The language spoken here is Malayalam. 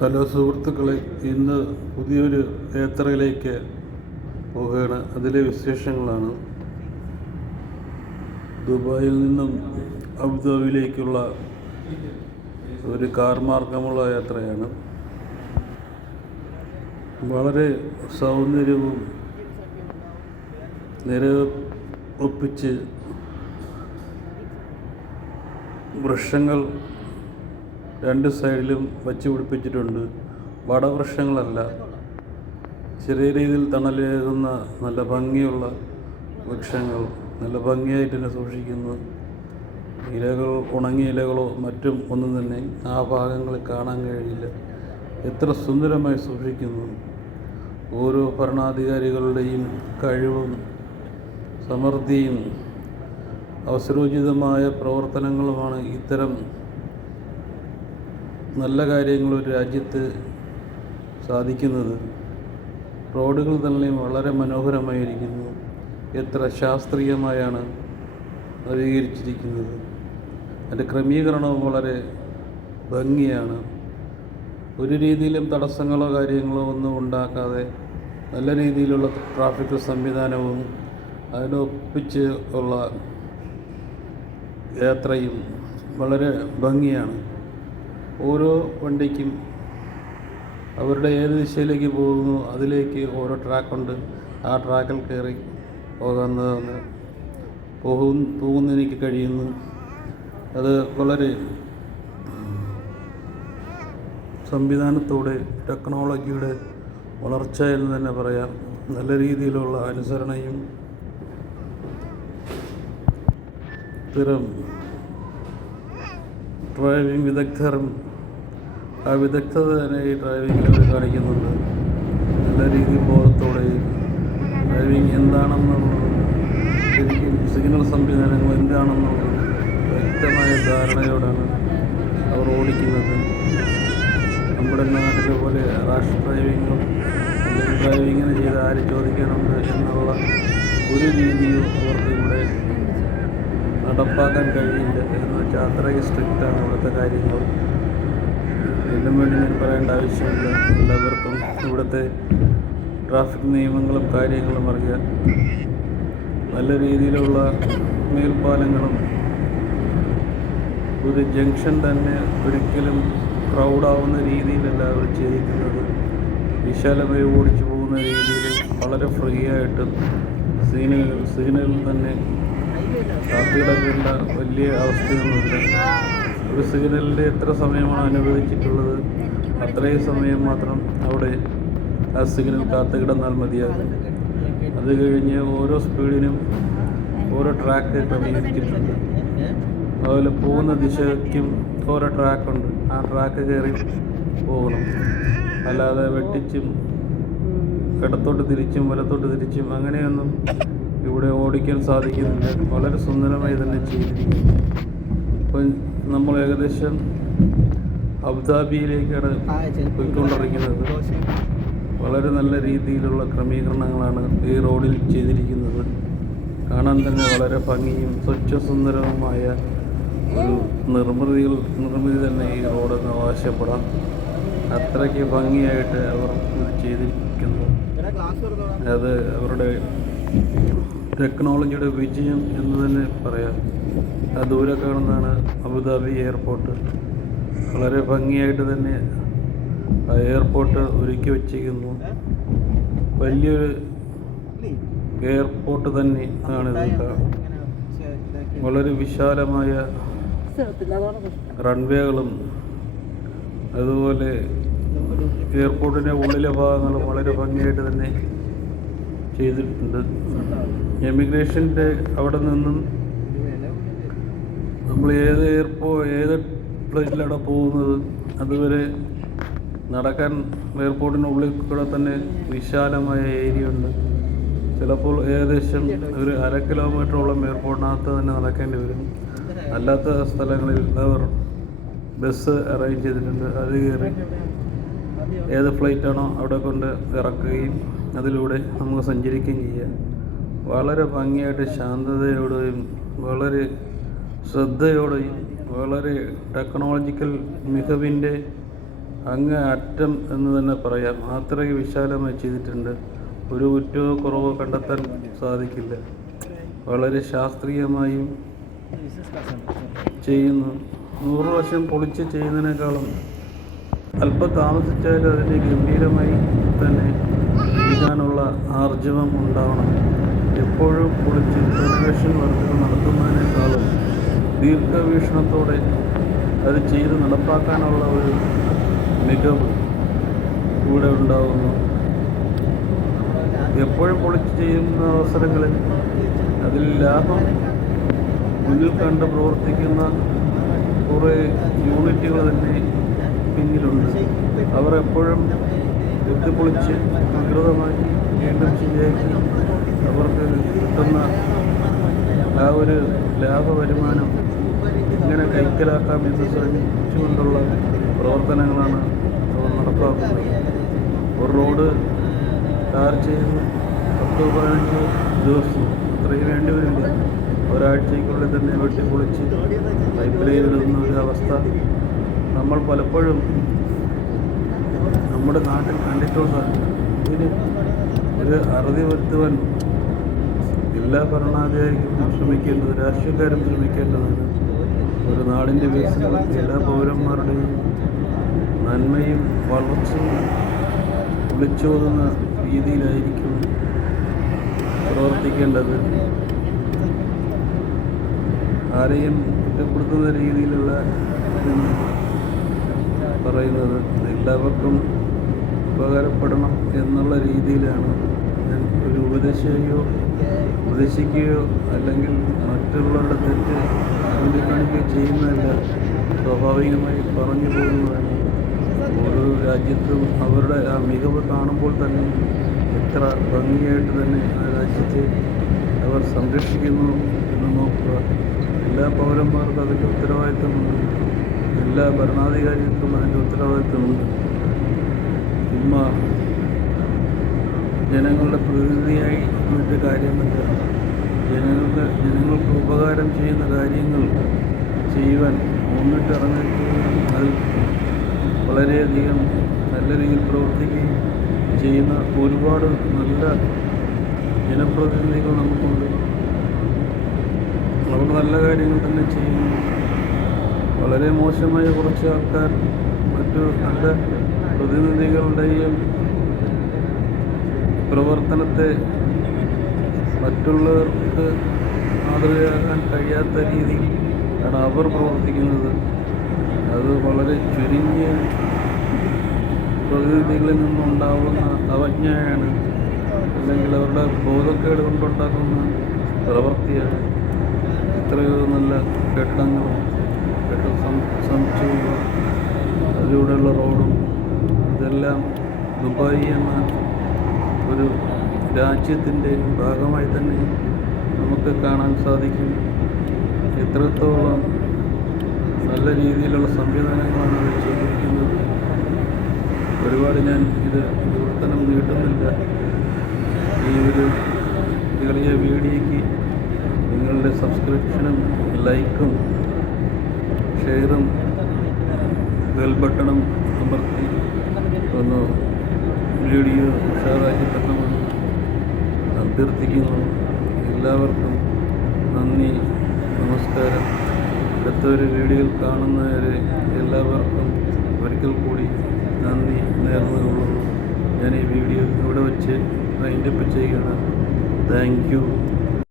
ഹലോ സുഹൃത്തുക്കളെ, ഇന്ന് പുതിയൊരു യാത്രയിലേക്ക് പോവുകയാണ്. അതിലെ വിശേഷങ്ങളാണ്. ദുബായിൽ നിന്നും അബുദാബിയിലേക്കുള്ള ഒരു കാർ മാർഗമുള്ള യാത്രയാണ്. വളരെ സൗന്ദര്യവും നിരയൊപ്പിച്ച് വൃക്ഷങ്ങൾ രണ്ട് സൈഡിലും വച്ച് പിടിപ്പിച്ചിട്ടുണ്ട്. വടവൃക്ഷങ്ങളല്ല, ചെറിയ രീതിയിൽ തണലേകുന്ന നല്ല ഭംഗിയുള്ള വൃക്ഷങ്ങൾ നല്ല ഭംഗിയായിട്ട് തന്നെ സൂക്ഷിക്കുന്നു. ഇലകൾ, ഉണങ്ങിയ ഇലകളോ മറ്റും ഒന്നും തന്നെ ആ ഭാഗങ്ങളിൽ കാണാൻ കഴിയില്ല. എത്ര സുന്ദരമായി സൂക്ഷിക്കുന്നു. ഓരോ ഭരണാധികാരികളുടെയും കഴിവും സമൃദ്ധിയും അവസരോചിതമായ പ്രവർത്തനങ്ങളുമാണ് ഇത്തരം നല്ല കാര്യങ്ങൾ ഒരു രാജ്യത്ത് സാധിക്കുന്നത്. റോഡുകൾ തന്നെ വളരെ മനോഹരമായിരിക്കുന്നു. എത്ര ശാസ്ത്രീയമായാണ് നവീകരിച്ചിരിക്കുന്നത്. അതിൻ്റെ ക്രമീകരണവും വളരെ ഭംഗിയാണ്. ഒരു രീതിയിലും തടസ്സങ്ങളോ കാര്യങ്ങളോ ഒന്നും ഉണ്ടാക്കാതെ നല്ല രീതിയിലുള്ള ട്രാഫിക് സംവിധാനവും അതിനൊപ്പിച്ച് ഉള്ള യാത്രയും വളരെ ഭംഗിയാണ്. ഓരോ വണ്ടിക്കും അവരുടെ ഏത് ദിശയിലേക്ക് പോകുന്നു അതിലേക്ക് ഓരോ ട്രാക്കുണ്ട്. ആ ട്രാക്കിൽ കയറി പോകുന്ന എനിക്ക് കഴിയുന്നു. അത് വളരെ സംവിധാനത്തോടെ ടെക്നോളജിയുടെ വളർച്ച എന്ന് തന്നെ പറയാം. നല്ല രീതിയിലുള്ള അനുസരണയും ഇത്തരം ഡ്രൈവിംഗ് വിദഗ്ധരും ആ വിദഗ്ധത തന്നെ ഈ ഡ്രൈവിംഗിൽ അവർ കാണിക്കുന്നുണ്ട്. നല്ല രീതിയിൽ ബോധത്തോടെയും ഡ്രൈവിംഗ് എന്താണെന്നുള്ളതും ശരിക്കും സിഗ്നൽ സംവിധാനങ്ങൾ എന്താണെന്നുള്ളതും വ്യക്തമായ ധാരണയോടാണ് അവർ ഓടിക്കുന്നത്. നമ്മുടെ നാട്ടിലെ പോലെ റാഷ് ഡ്രൈവിങ്ങും അല്ലെങ്കിൽ ഡ്രൈവിങ്ങിന് ചെയ്ത് ആര് ചോദിക്കാനുണ്ട് എന്നുള്ള ഒരു രീതിയും അവർക്ക് ഇവിടെ നടപ്പാക്കാൻ കഴിയില്ല. എന്ന് വെച്ചാൽ അത്രയും സ്ട്രിക്റ്റാണ് ഇവിടുത്തെ കാര്യങ്ങൾ. ഇതിനും വേണ്ടി ഞാൻ പറയേണ്ട ആവശ്യമില്ല. എല്ലാവർക്കും ഇവിടുത്തെ ട്രാഫിക് നിയമങ്ങളും കാര്യങ്ങളും അറിയാം. നല്ല രീതിയിലുള്ള മേൽപ്പാലങ്ങളും ഒരു ജംഗ്ഷൻ തന്നെ ഒരിക്കലും ക്രൗഡാവുന്ന രീതിയിലല്ല അവർ ചെയ്യിക്കുന്നത്. വിശാലമായി ഓടിച്ചു പോകുന്ന രീതിയിൽ വളരെ ഫ്രീ ആയിട്ടും സിഗ്നലിൽ തന്നെ കാത്തുകിടക്കേണ്ട വലിയ അവസ്ഥയൊന്നുമില്ല. ഒരു സിഗ്നലിൻ്റെ എത്ര സമയമാണ് അനുവദിച്ചിട്ടുള്ളത് അത്രയും സമയം മാത്രം അവിടെ ആ സിഗ്നൽ കാത്തു കിടന്നാൽ മതിയാകും. അത് കഴിഞ്ഞ് ഓരോ സ്പീഡിനും ഓരോ ട്രാക്ക് ക്രമീകരിച്ചിട്ടുണ്ട്. അതുപോലെ പോകുന്ന ദിശയ്ക്കും ഓരോ ട്രാക്കുണ്ട്. ആ ട്രാക്ക് കയറി പോകണം. അല്ലാതെ വെട്ടിച്ചും ഇടത്തോട്ട് തിരിച്ചും വലത്തോട്ട് തിരിച്ചും അങ്ങനെയൊന്നും ഇവിടെ ഓടിക്കാൻ സാധിക്കുന്നില്ല. വളരെ സുന്ദരമായി തന്നെ ചെയ്തിരിക്കുന്നു. ഇപ്പം നമ്മൾ ഏകദേശം അബുദാബിയിലേക്കാണ് പോയിക്കൊണ്ടിരിക്കുന്നത്. വളരെ നല്ല രീതിയിലുള്ള ക്രമീകരണങ്ങളാണ് ഈ റോഡിൽ ചെയ്തിരിക്കുന്നത്. കാണാൻ തന്നെ വളരെ ഭംഗിയും സ്വച്ഛസുന്ദരവുമായ ഒരു നിർമ്മിതി തന്നെ ഈ റോഡെന്ന് അവകാശപ്പെടാം. അത്രയ്ക്ക് ഭംഗിയായിട്ട് അവർ ഇത് ചെയ്തിരിക്കുന്നു. അത് അവരുടെ ടെക്നോളജിയുടെ വിജയം എന്ന് തന്നെ പറയാം. ആ ദൂരെ കാണുന്നതാണ് അബുദാബി എയർപോർട്ട്. വളരെ ഭംഗിയായിട്ട് തന്നെ ആ എയർപോർട്ട് ഒരുക്കി വച്ചിരിക്കുന്നു. വലിയൊരു എയർപോർട്ട് തന്നെ ആണിത്. വളരെ വിശാലമായ റൺവേകളും അതുപോലെ എയർപോർട്ടിൻ്റെ ഉള്ളിലെ ഭാഗങ്ങളും വളരെ ഭംഗിയായിട്ട് തന്നെ ചെയ്തിട്ടുണ്ട്. എമിഗ്രേഷൻ്റെ അവിടെ നിന്നും നമ്മൾ ഏത് ഫ്ലൈറ്റിലാണ് പോകുന്നത് അതുവരെ നടക്കാൻ എയർപോർട്ടിൻ്റെ ഉള്ളിൽ കൂടെ തന്നെ വിശാലമായ ഏരിയ ഉണ്ട്. ചിലപ്പോൾ ഏകദേശം ഒരു 1/2 കിലോമീറ്ററോളം എയർപോർട്ടിനകത്ത് തന്നെ നടക്കേണ്ടി വരും. അല്ലാത്ത സ്ഥലങ്ങളിൽ അവർ ബസ് അറേഞ്ച് ചെയ്തിട്ടുണ്ട്. അത് കയറി ഏത് ഫ്ലൈറ്റാണോ അവിടെ കൊണ്ട് ഇറക്കുകയും അതിലൂടെ നമുക്ക് സഞ്ചരിക്കുകയും ചെയ്യാം. വളരെ ഭംഗിയായിട്ട് ശാന്തതയോടെയും വളരെ ശ്രദ്ധയോടെയും വളരെ ടെക്നോളജിക്കൽ മികവിൻ്റെ അങ്ങ് അറ്റം എന്ന് തന്നെ പറയാം. അത്രയ്ക്ക് വിശാലമായി ചെയ്തിട്ടുണ്ട്. ഒരു കുറ്റമോ കുറവോ കണ്ടെത്താൻ സാധിക്കില്ല. വളരെ ശാസ്ത്രീയമായും ചെയ്യുന്നു. 100 വർഷം പൊളിച്ച് ചെയ്യുന്നതിനേക്കാളും അല്പം താമസിച്ചാലും അതിനെ ഗംഭീരമായി തന്നെ ചെയ്യാനുള്ള ആർജവം ഉണ്ടാവണം. എപ്പോഴും പൊളിച്ച് റിനോവേഷൻ വർക്കുകൾ നടത്തുന്നതിനേക്കാളും ദീർഘവീക്ഷണത്തോടെ അത് ചെയ്ത് നടപ്പാക്കാനുള്ള ഒരു മികവ് കൂടെ ഉണ്ടാകുന്നു. എപ്പോഴും പൊളിച്ച് ചെയ്യുന്ന അവസരങ്ങളിൽ അതിൽ ലാഭം മുന്നിൽ കണ്ട് പ്രവർത്തിക്കുന്ന കുറേ യൂണിറ്റുകൾ തന്നെ പിന്നിലുണ്ട്. അവർ എപ്പോഴും കുത്തിപ്പൊളിച്ച് വികൃതമാക്കി വീണ്ടും ശരിയാക്കി അവർക്ക് കിട്ടുന്ന ആ ഒരു ലാഭവരുമാനം എങ്ങനെ കൈക്കലാക്കാമെന്ന് ശ്രമിച്ചുകൊണ്ടുള്ള പ്രവർത്തനങ്ങളാണ് അവർ നടപ്പാക്കുന്നത്. ഒരു റോഡ് ടാർ ചെയ്യുന്ന 10-15 ദിവസം അത്രയും വേണ്ടി വരില്ല. ഒരാഴ്ചയ്ക്കുള്ളിൽ തന്നെ വെട്ടിപ്പൊളിച്ച് പൈപ്പ് ലൈൻ ഇടുന്ന ഒരു അവസ്ഥ നമ്മൾ പലപ്പോഴും നമ്മുടെ നാട്ടിൽ കണ്ടിട്ടുള്ളതാണ്. ഇതിന് ഒരു അറുതി വരുത്തുവാൻ എല്ലാ ഭരണാധികാരികളും ശ്രമിക്കേണ്ടത്, രാഷ്ട്രീയക്കാരും ശ്രമിക്കേണ്ടതാണ്. ഒരു നാടിൻ്റെ വികസനം എല്ലാ പൗരന്മാരുടെയും നന്മയും വളർച്ചയും വിളിച്ചോതുന്ന രീതിയിലായിരിക്കും പ്രവർത്തിക്കേണ്ടത്. ആരെയും കുറ്റപ്പെടുത്തുന്ന രീതിയിലുള്ള പറയുന്നത് എല്ലാവർക്കും ഉപകാരപ്പെടണം എന്നുള്ള രീതിയിലാണ് ഞാൻ ഒരു ഉപദേശിക്കുകയോ അല്ലെങ്കിൽ മറ്റുള്ളവരുടെ തെറ്റ് ചൂണ്ടിക്കാണിക്കുകയോ ചെയ്യുന്നതല്ല. സ്വാഭാവികമായി പറഞ്ഞു പോകുന്നതാണ്. ഓരോ രാജ്യത്തും അവരുടെ ആ മികവ് കാണുമ്പോൾ തന്നെ എത്ര ഭംഗിയായിട്ട് തന്നെ ആ രാജ്യത്തെ അവർ സംരക്ഷിക്കുന്നു എന്ന് നോക്കുക. എല്ലാ പൗരന്മാർക്കും അതിൻ്റെ ഉത്തരവാദിത്തമുണ്ട്. എല്ലാ ഭരണാധികാരികൾക്കും അതിൻ്റെ ഉത്തരവാദിത്തമുണ്ട്. ചുമ്മാ ജനങ്ങളുടെ പ്രതിനിധിയായി മറ്റു കാര്യമല്ല. ജനങ്ങൾക്ക് ഉപകാരം ചെയ്യുന്ന കാര്യങ്ങൾ ചെയ്യുവാൻ മുന്നിട്ടിറങ്ങുകയും അതിൽ വളരെയധികം നല്ല രീതിയിൽ പ്രവർത്തിക്കുകയും ചെയ്യുന്ന ഒരുപാട് നല്ല ജനപ്രതിനിധികൾ നമുക്കുണ്ട്. അവർ നല്ല കാര്യങ്ങൾ തന്നെ ചെയ്യുന്നു. വളരെ മോശമായ കുറച്ച് ആൾക്കാർ മറ്റു നല്ല പ്രതിനിധികളുടെയും പ്രവർത്തനത്തെ മറ്റുള്ളവർക്ക് മാതൃകയാക്കാൻ കഴിയാത്ത രീതിയിലാണ് അവർ പ്രവർത്തിക്കുന്നത്. അത് വളരെ ചുരുങ്ങിയ പ്രതിനിധികളിൽ നിന്നുണ്ടാവുന്ന അവജ്ഞയാണ്, അല്ലെങ്കിൽ അവരുടെ ബോധക്കേട് കൊണ്ടുണ്ടാക്കുന്ന പ്രവൃത്തിയാണ്. എത്രയോ നല്ല കെട്ടിടങ്ങളും സമുച്ചയങ്ങളും അതിലൂടെയുള്ള റോഡും ഇതെല്ലാം ദുബായ് എന്ന ഒരു രാജ്യത്തിൻ്റെ ഭാഗമായി തന്നെ നമുക്ക് കാണാൻ സാധിക്കും. എത്രത്തോളം നല്ല രീതിയിലുള്ള സംവിധാനങ്ങളാണ് അവർ ചെയ്തിരിക്കുന്നത്. ഒരുപാട് ഞാൻ ഇത് വിവർത്തനം നീട്ടുന്നില്ല. ഈ ഒരു ചെറിയ വീഡിയോയ്ക്ക് നിങ്ങളുടെ സബ്സ്ക്രിപ്ഷനും ലൈക്കും ഷെയറും ബെൽ ബട്ടണും അമർത്തി ഒന്ന് വീഡിയോ ഉഷാറാക്കി തരണമെന്ന് അഭ്യർത്ഥിക്കുന്നു. എല്ലാവർക്കും നന്ദി, നമസ്കാരം. അടുത്തൊരു വീഡിയോയിൽ കാണുന്നവരെ എല്ലാവർക്കും ഒരിക്കൽ കൂടി നന്ദി നേർന്നുകൊള്ളുന്നു. ഞാൻ ഈ വീഡിയോ ഇവിടെ വെച്ച് വൈൻഡപ്പ് ചെയ്യുകയാണ്. Thank you.